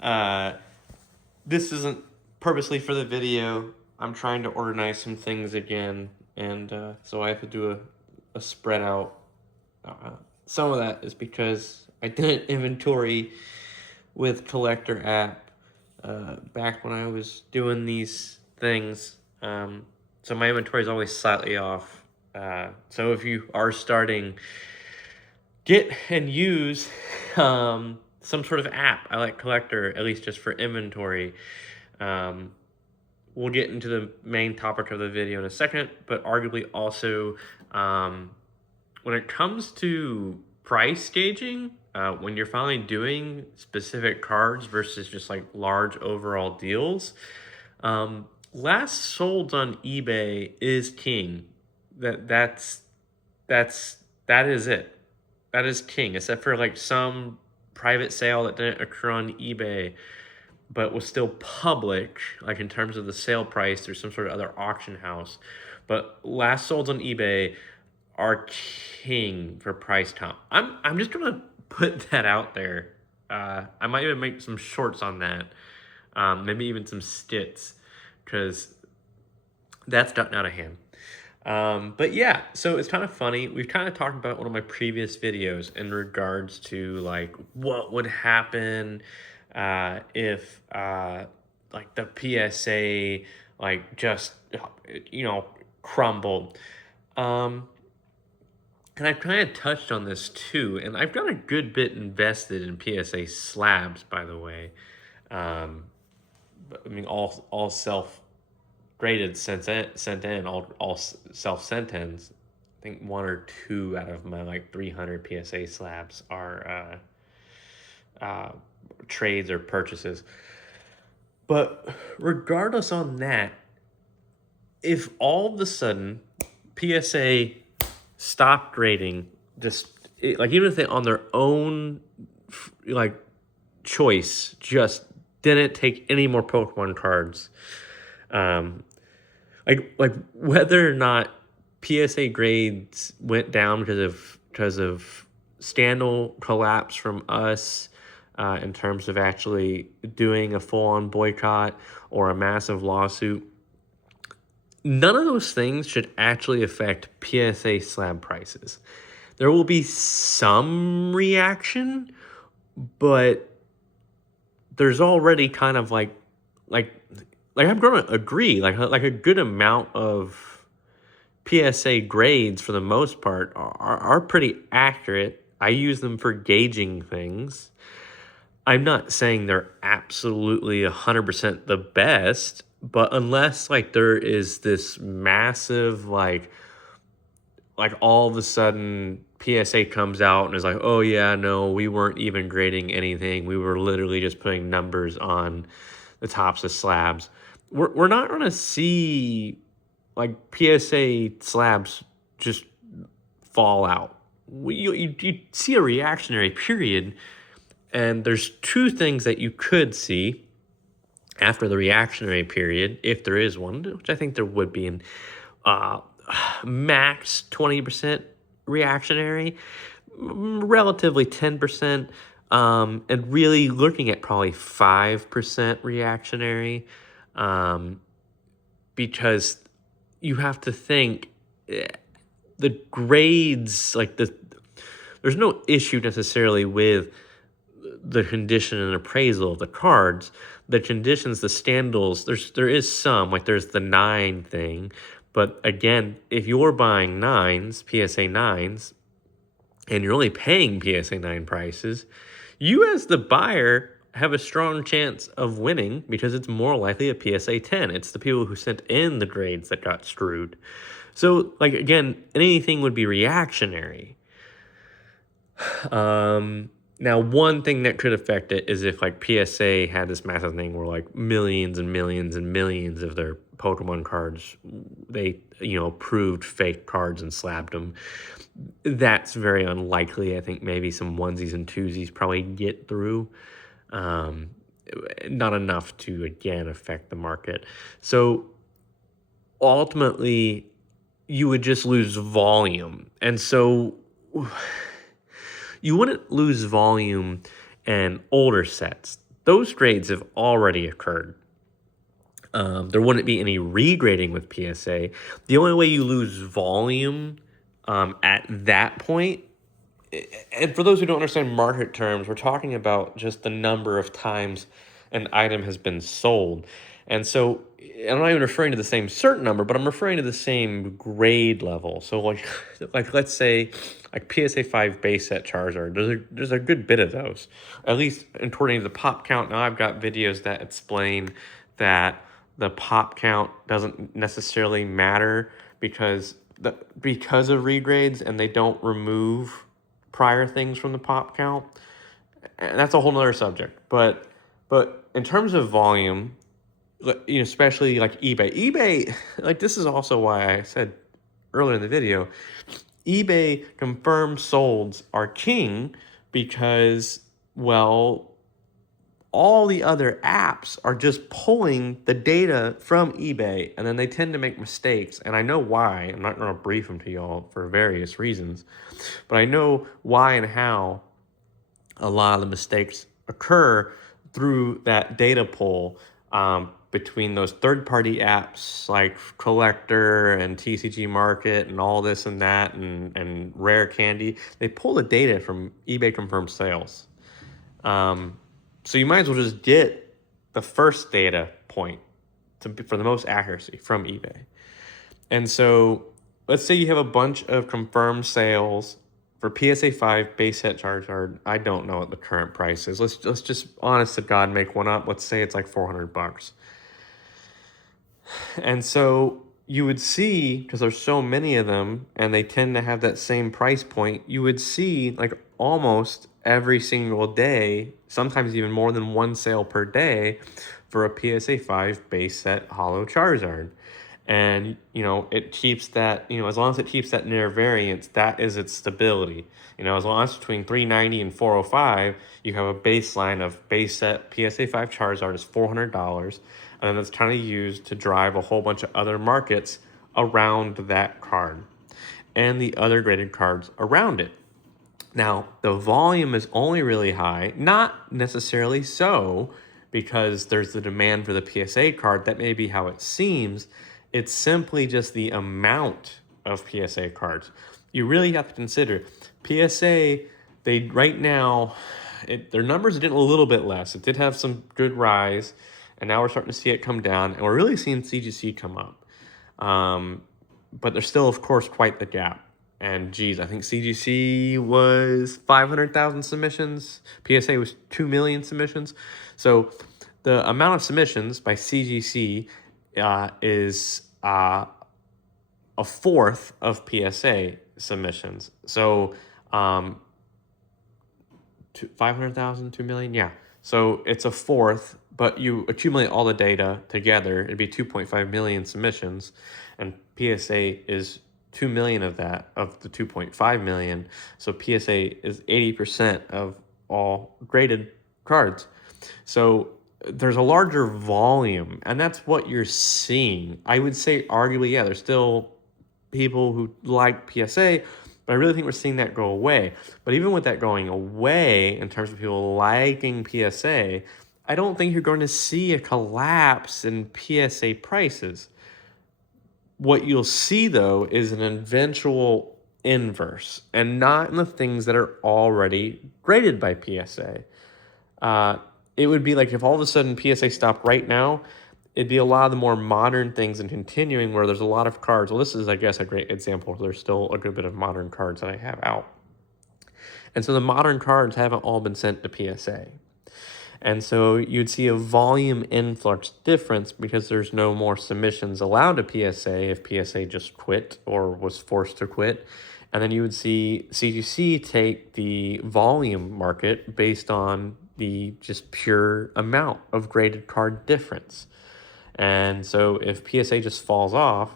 uh, this isn't purposely for the video. I'm trying to organize some things again, and so I have to do a spread out. Uh, some of that is because I did an inventory with Collector app back when I was doing these things. So my inventory is always slightly off. So if you are starting, get and use some sort of app. I like Collector, at least just for inventory. Um, we'll get into the main topic of the video in a second, but arguably also um, when it comes to price gauging, when you're finally doing specific cards versus just like large overall deals, last sold on eBay is king. That's that is it. That is king, except for like some private sale that didn't occur on eBay but was still public, like in terms of the sale price through some sort of other auction house. But last sold on eBay are king for price comp. I'm just gonna put that out there. I might even make some shorts on that, maybe even some stits, because that's gotten out of hand. But yeah, so it's kind of funny. We've kind of talked about one of my previous videos in regards to like what would happen if like the PSA like just crumbled. Um, and I've kind of touched on this too, and I've got a good bit invested in PSA slabs, by the way. Um, I mean, all self graded sent in, all self sent ins. I think one or two out of my like 300 PSA slabs are trades or purchases. But regardless on that, if all of a sudden PSA stopped grading, like even if they on their own like choice just didn't take any more Pokemon cards, um, like whether or not PSA grades went down because of scandal collapse from us in terms of actually doing a full on boycott or a massive lawsuit. None of those things should actually affect PSA slab prices. There will be some reaction, but there's already kind of like I'm gonna agree, like a good amount of PSA grades for the most part are pretty accurate. I use them for gauging things. I'm not saying they're absolutely 100% the best, but unless like there is this massive like all of a sudden PSA comes out and is like, oh yeah, no, we weren't even grading anything. We were literally just putting numbers on the tops of slabs. We're not gonna see like PSA slabs just fall out. You see a reactionary period, and there's two things that you could see after the reactionary period, if there is one, which I think there would be, in uh, max 20% reactionary, relatively 10%, and really looking at probably 5% reactionary, because you have to think the grades, there's no issue necessarily with the condition and appraisal of the cards. The conditions, the standals, there is some, like there's the 9 thing. But again, if you're buying 9s, PSA 9s, and you're only paying PSA 9 prices, you as the buyer have a strong chance of winning because it's more likely a PSA 10. It's the people who sent in the grades that got screwed. So, like, again, anything would be reactionary. Now, one thing that could affect it is if like PSA had this massive thing where like millions and millions and millions of their Pokemon cards, they approved fake cards and slapped them. That's very unlikely. I think maybe some onesies and twosies probably get through. Not enough to again affect the market. So ultimately, you would just lose volume, and so you wouldn't lose volume and older sets. Those grades have already occurred. There wouldn't be any regrading with PSA. The only way you lose volume at that point, and for those who don't understand market terms, we're talking about just the number of times an item has been sold. And so I'm not even referring to the same certain number, but I'm referring to the same grade level. So like let's say like PSA 5 base set Charizard, there's a good bit of those. At least according to the pop count. Now I've got videos that explain that the pop count doesn't necessarily matter because of regrades, and they don't remove prior things from the pop count. And that's a whole nother subject. But in terms of volume, especially like eBay, like this is also why I said earlier in the video, eBay confirmed solds are king because, well, all the other apps are just pulling the data from eBay, and then they tend to make mistakes. And I know why. I'm not going to brief them to y'all for various reasons, but I know why and how a lot of the mistakes occur through that data pull between those third-party apps like Collector and TCG Market and all this and that and Rare Candy. They pull the data from eBay confirmed sales. So you might as well just get the first data point for the most accuracy from eBay. And so let's say you have a bunch of confirmed sales for PSA 5 base set Charizard. I don't know what the current price is. Let's just honest to God make one up. Let's say it's like $400. And so you would see, because there's so many of them and they tend to have that same price point, you would see like almost every single day, sometimes even more than one sale per day for a PSA 5 base set holo Charizard. And, it keeps that, as long as it keeps that near variance, that is its stability. As long as between 390 and 405, you have a baseline of base set PSA 5 Charizard is $400. And then that's kind of used to drive a whole bunch of other markets around that card and the other graded cards around it. Now, the volume is only really high, not necessarily so, because there's the demand for the PSA card. That may be how it seems. It's simply just the amount of PSA cards. You really have to consider PSA, they right now, their numbers did a little bit less. It did have some good rise, and now we're starting to see it come down, and we're really seeing CGC come up. But there's still, of course, quite the gap. And geez, I think CGC was 500,000 submissions. PSA was 2 million submissions. So the amount of submissions by CGC is a fourth of PSA submissions. So 500,000, 2 million, yeah. So it's a fourth, but you accumulate all the data together, it'd be 2.5 million submissions, and PSA is 2 million of that, of the 2.5 million. So PSA is 80% of all graded cards. So there's a larger volume, and that's what you're seeing. I would say arguably, yeah, there's still people who like PSA, but I really think we're seeing that go away. But even with that going away, in terms of people liking PSA, I don't think you're going to see a collapse in PSA prices. What you'll see, though, is an eventual inverse, and not in the things that are already graded by PSA. It would be like if all of a sudden PSA stopped right now, it'd be a lot of the more modern things and continuing where there's a lot of cards. Well, this is, I guess, a great example. There's still a good bit of modern cards that I have out. And so the modern cards haven't all been sent to PSA. And so you'd see a volume influx difference because there's no more submissions allowed to PSA if PSA just quit or was forced to quit. And then you would see CGC take the volume market based on the just pure amount of graded card difference. And so if PSA just falls off,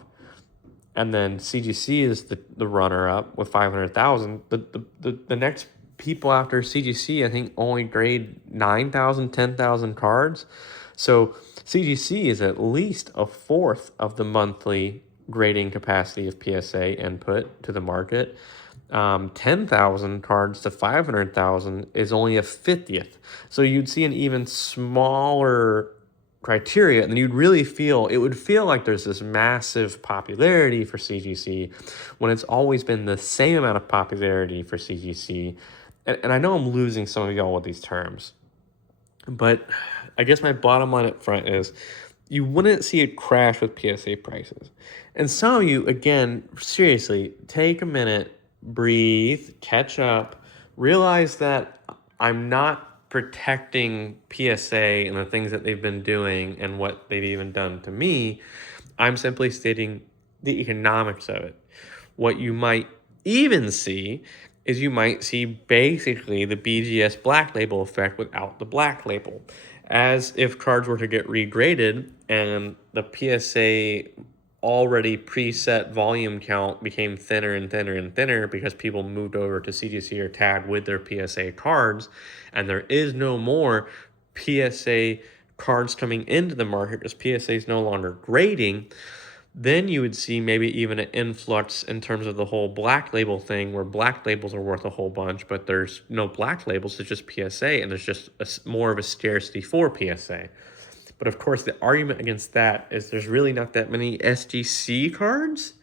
and then CGC is the runner-up with 500,000, the next people after CGC, I think, only grade 9,000, 10,000 cards. So CGC is at least a fourth of the monthly grading capacity of PSA input to the market. 10,000 cards to 500,000 is only a 50th. So you'd see an even smaller criteria, and then you'd really feel, it would feel like there's this massive popularity for CGC when it's always been the same amount of popularity for CGC. And I know I'm losing some of y'all with these terms, but I guess my bottom line up front is you wouldn't see a crash with PSA prices. And some of you, again, seriously, take a minute, breathe, catch up, realize that I'm not protecting PSA and the things that they've been doing and what they've even done to me. I'm simply stating the economics of it. What you might even see is you might see basically the BGS black label effect without the black label. As if cards were to get regraded and the PSA already preset volume count became thinner and thinner and thinner because people moved over to CGC or tag with their PSA cards, and there is no more PSA cards coming into the market because PSA is no longer grading, then you would see maybe even an influx in terms of the whole black label thing, where black labels are worth a whole bunch, but there's no black labels, it's just PSA, and there's just more of a scarcity for PSA. But of course, the argument against that is there's really not that many SGC cards,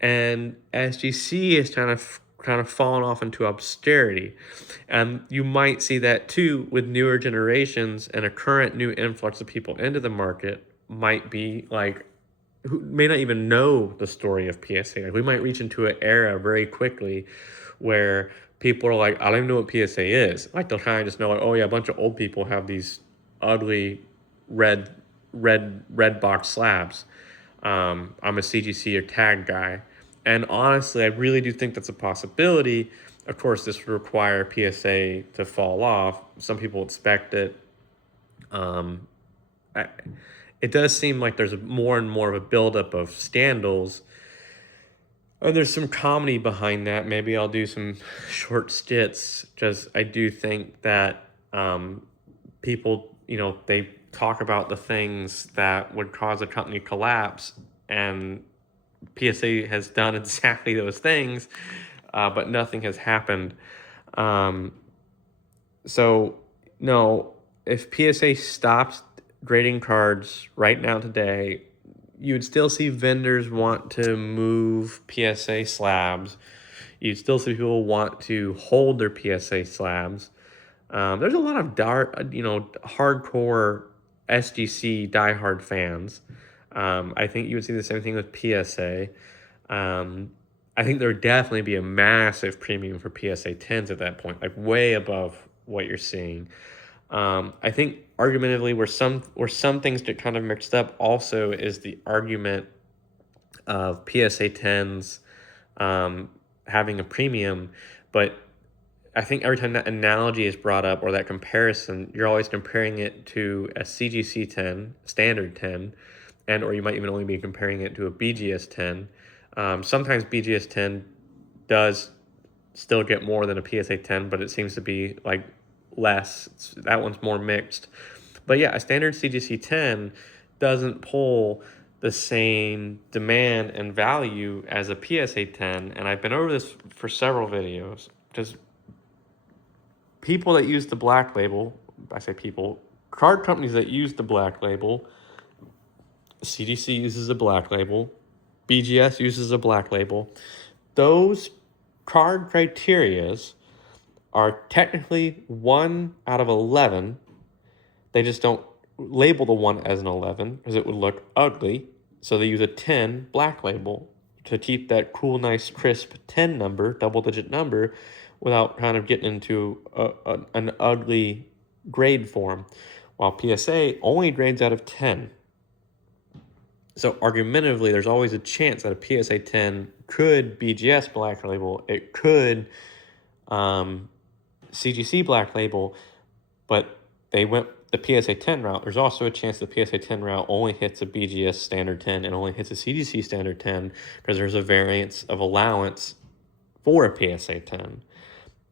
and SGC is kind of fallen off into obscurity. And you might see that too with newer generations, and a current new influx of people into the market might be like, who may not even know the story of PSA. Like, we might reach into an era very quickly where people are like, I don't even know what PSA is. Like, they'll kind of just know, like, oh yeah, a bunch of old people have these ugly red box slabs. I'm a CGC or tag guy. And honestly, I really do think that's a possibility. Of course, this would require PSA to fall off. Some people expect it. It does seem like there's more and more of a buildup of scandals. And there's some comedy behind that. Maybe I'll do some short skits. Just, I do think that people, they talk about the things that would cause a company collapse, and PSA has done exactly those things, but nothing has happened. So, no, if PSA stops grading cards right now today, you would still see vendors want to move PSA slabs. You'd still see people want to hold their PSA slabs. There's a lot of hardcore SGC diehard fans. I think you would see the same thing with PSA. I think there would definitely be a massive premium for PSA 10s at that point, like way above what you're seeing. I think argumentatively where some things get kind of mixed up also is the argument of PSA 10s having a premium, but I think every time that analogy is brought up or that comparison, you're always comparing it to a CGC 10, standard 10, and or you might even only be comparing it to a BGS 10. Sometimes BGS 10 does still get more than a PSA 10, but it seems to be like less. That one's more mixed. But yeah, a standard CGC 10 doesn't pull the same demand and value as a PSA 10, and I've been over this for several videos, because people that use the black label, I say people, card companies that use the black label, CGC uses a black label, BGS uses a black label, those card criterias are technically 1 out of 11. They just don't label the 1 as an 11 because it would look ugly. So they use a 10 black label to keep that cool, nice, crisp 10 number, double-digit number, without kind of getting into an ugly grade form, while PSA only grades out of 10. So argumentatively, there's always a chance that a PSA 10 could BGS black label, it could CGC black label, but they went the PSA 10 route. There's also a chance the PSA 10 route only hits a BGS standard 10 and only hits a CGC standard 10 because there's a variance of allowance for a PSA 10.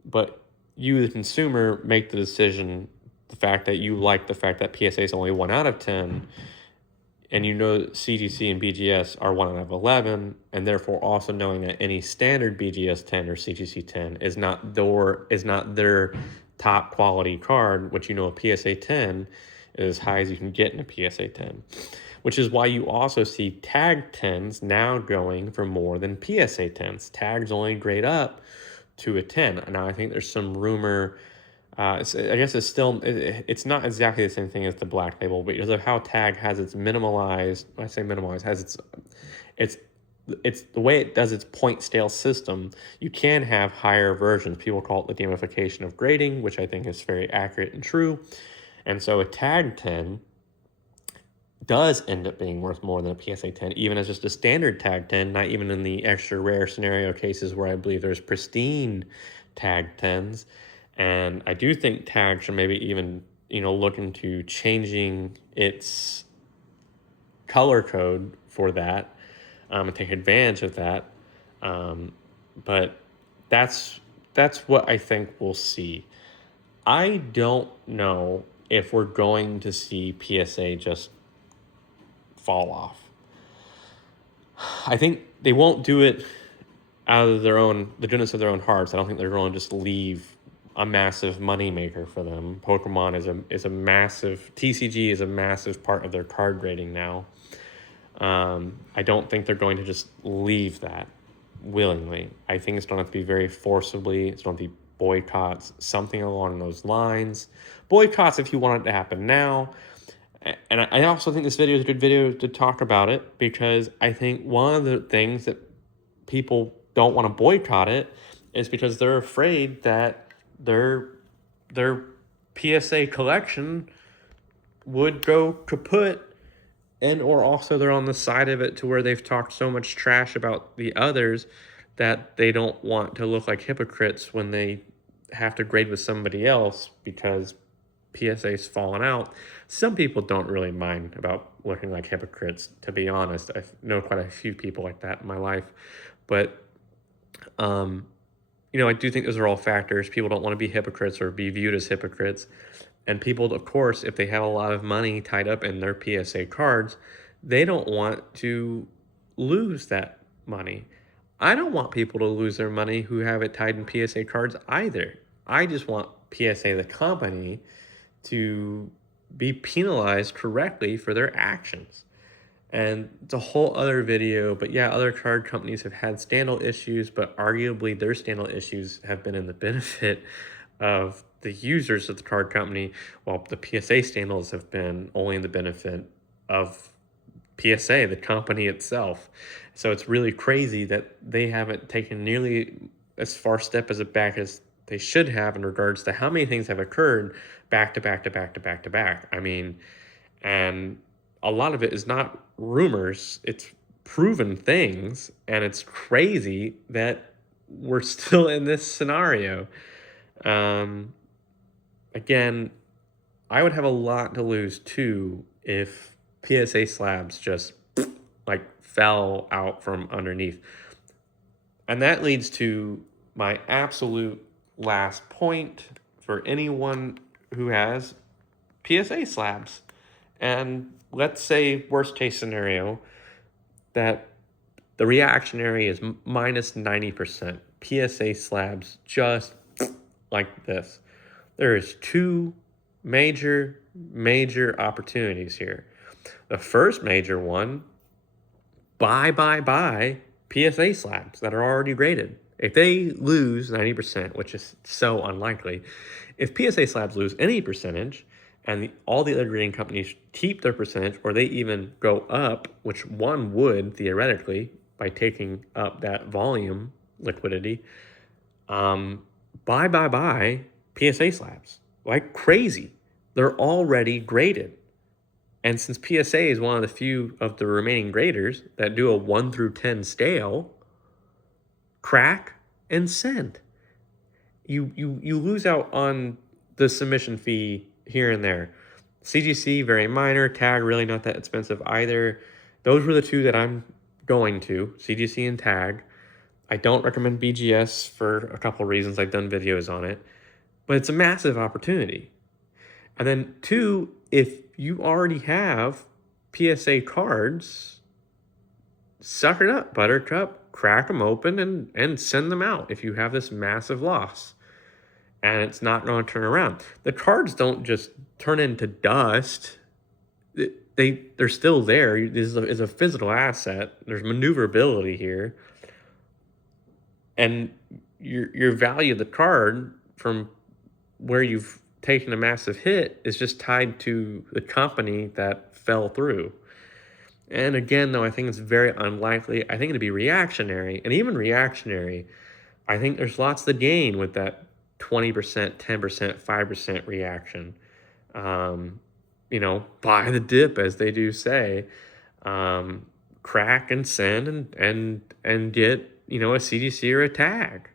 But you, the consumer, make the decision. The fact that you like the fact that PSA is only 1 out of 10, and you know CGC and BGS are 1 out of 11, and therefore also knowing that any standard BGS 10 or CGC 10 is not their top quality card, which you know a PSA 10 is as high as you can get in a PSA 10, which is why you also see tag 10s now going for more than PSA 10s. Tags only grade up to a 10. Now I think there's some rumor. I guess it's not exactly the same thing as the black label, but because of how tag has its minimalized, I say minimalized, has its it's the way it does its point scale system. You can have higher versions. People call it the gamification of grading, which I think is very accurate and true. And so a tag 10 does end up being worth more than a PSA 10, even as just a standard tag 10, not even in the extra rare scenario cases where I believe there's pristine tag 10s. And I do think tag should maybe even, look into changing its color code for that, and take advantage of that. But that's what I think we'll see. I don't know if we're going to see PSA just fall off. I think they won't do it out of the goodness of their own hearts. I don't think they're going to just leave a massive moneymaker for them. Pokemon is a massive, TCG is a massive part of their card grading now. I don't think they're going to just leave that willingly. I think it's going to have to be very forcibly. It's going to be boycotts, something along those lines. Boycotts if you want it to happen now. And I also think this video is a good video to talk about it, because I think one of the things that people don't want to boycott it is because they're afraid that their PSA collection would go kaput, and or also they're on the side of it to where they've talked so much trash about the others that they don't want to look like hypocrites when they have to grade with somebody else because PSA's fallen out. Some people don't really mind about looking like hypocrites, to be honest. I know quite a few people like that in my life. But, I do think those are all factors. People don't want to be hypocrites or be viewed as hypocrites. And people, of course, if they have a lot of money tied up in their PSA cards, they don't want to lose that money. I don't want people to lose their money who have it tied in PSA cards either. I just want PSA, the company, to be penalized correctly for their actions. And it's a whole other video, but yeah, other card companies have had scandal issues, but arguably their scandal issues have been in the benefit of the users of the card company, while the PSA scandals have been only in the benefit of PSA, the company itself. So it's really crazy that they haven't taken nearly as far step as it back as they should have in regards to how many things have occurred back to back to back to back to back. I mean, and a lot of it is not rumors, it's proven things, and it's crazy that we're still in this scenario. Again, I would have a lot to lose too if PSA slabs just like fell out from underneath. And that leads to my absolute last point for anyone who has PSA slabs. And let's say, worst case scenario, that the reactionary is minus 90%. PSA slabs just like this. There is two major opportunities here. The first major one, buy PSA slabs that are already graded. If they lose 90%, which is so unlikely, if PSA slabs lose any percentage and all the other grading companies keep their percentage, or they even go up, which one would theoretically by taking up that volume liquidity, buy PSA slabs like crazy. They're already graded. And since PSA is one of the few of the remaining graders that do a 1 through 10 scale, crack and send. You lose out on the submission fee here and there. CGC, very minor. Tag, really not that expensive either. Those were the two that I'm going to, CGC and Tag. I don't recommend BGS for a couple reasons. I've done videos on it. But it's a massive opportunity. And then two, if you already have PSA cards, suck it up, Buttercup, crack them open and send them out if you have this massive loss. And it's not going to turn around. The cards don't just turn into dust. They're still there. This is a physical asset. There's maneuverability here. And your value of the card from where you've taken a massive hit is just tied to the company that fell through. And again, though, I think it's very unlikely. I think it'd be reactionary. And even reactionary, I think there's lots to gain with that 20%, 10%, 5% reaction. Buy the dip, as they do say. Crack and send and get, a CGC or a tag,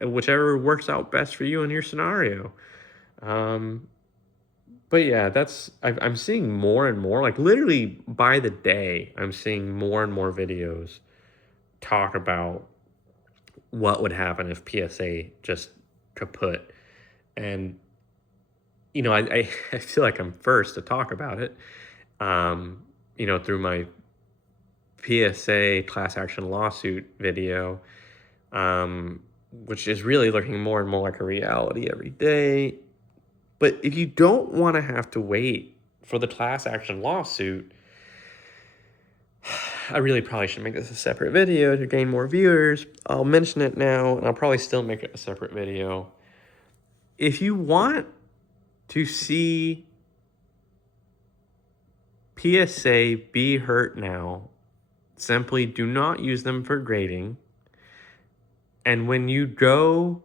whichever works out best for you in your scenario. But yeah, I'm seeing more and more, like literally by the day, I'm seeing more and more videos talk about what would happen if PSA just kaput. And, I feel like I'm first to talk about it, through my PSA class action lawsuit video, which is really looking more and more like a reality every day. But if you don't want to have to wait for the class action lawsuit, I really probably should make this a separate video to gain more viewers. I'll mention it now, and I'll probably still make it a separate video. If you want to see PSA be hurt now, simply do not use them for grading. And when you go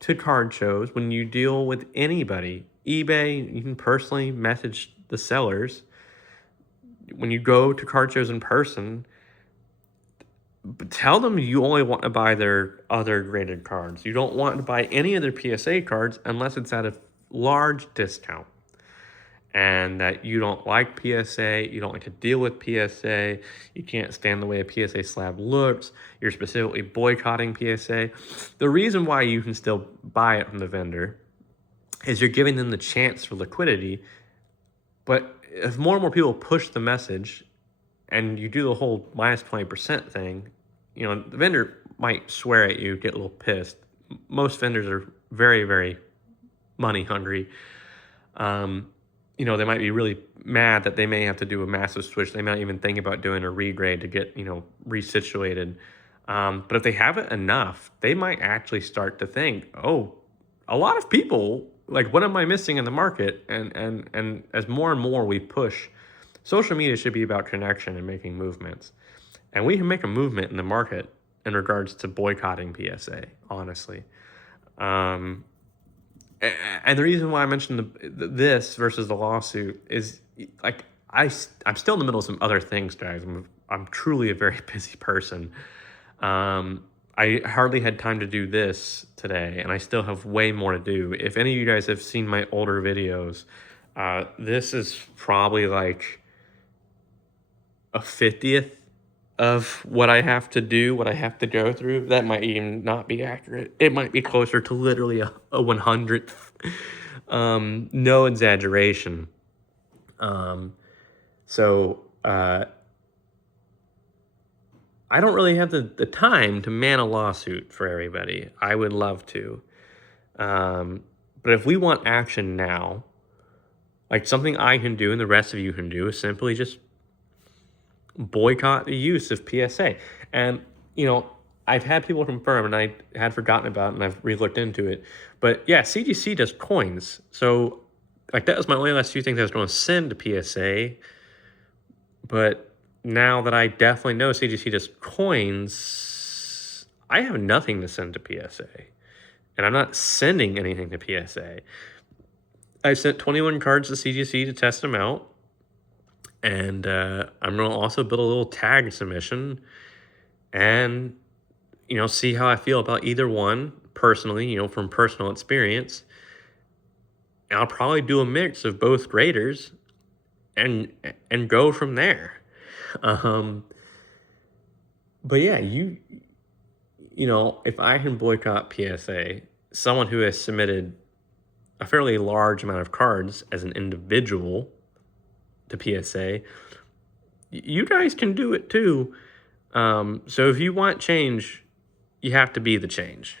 to card shows, when you deal with anybody, eBay, you can personally message the sellers. When you go to card shows in person, tell them you only want to buy their other graded cards. You don't want to buy any of their PSA cards unless it's at a large discount. And that you don't like PSA, you don't like to deal with PSA, you can't stand the way a PSA slab looks, you're specifically boycotting PSA. The reason why you can still buy it from the vendor is you're giving them the chance for liquidity. But if more and more people push the message and you do the whole minus 20% thing, the vendor might swear at you, get a little pissed. Most vendors are very, very money hungry. They might be really mad that they may have to do a massive switch. They might even think about doing a regrade to get, resituated. But if they have it enough, they might actually start to think, oh, a lot of people, like, what am I missing in the market? And as more and more we push, social media should be about connection and making movements. And we can make a movement in the market in regards to boycotting PSA, honestly. And the reason why I mentioned this versus the lawsuit is, like, I'm still in the middle of some other things, guys. I'm truly a very busy person. I hardly had time to do this today, and I still have way more to do. If any of you guys have seen my older videos, this is probably like a 50th of what I have to do, what I have to go through. That might even not be accurate. It might be closer to literally a 100th. No exaggeration. I don't really have the time to man a lawsuit for everybody. I would love to. But if we want action now, like, something I can do and the rest of you can do is simply just boycott the use of PSA. And, I've had people confirm, and I had forgotten about it, and I've re-looked into it. But yeah, CGC does coins. So, like, that was my only last few things I was going to send to PSA. But now that I definitely know CGC does coins, I have nothing to send to PSA. And I'm not sending anything to PSA. I sent 21 cards to CGC to test them out. And I'm going to also build a little tag submission and, see how I feel about either one personally, from personal experience. And I'll probably do a mix of both graders and go from there. But yeah, if I can boycott PSA, someone who has submitted a fairly large amount of cards as an individual, to PSA. You guys can do it too. So if you want change, you have to be the change.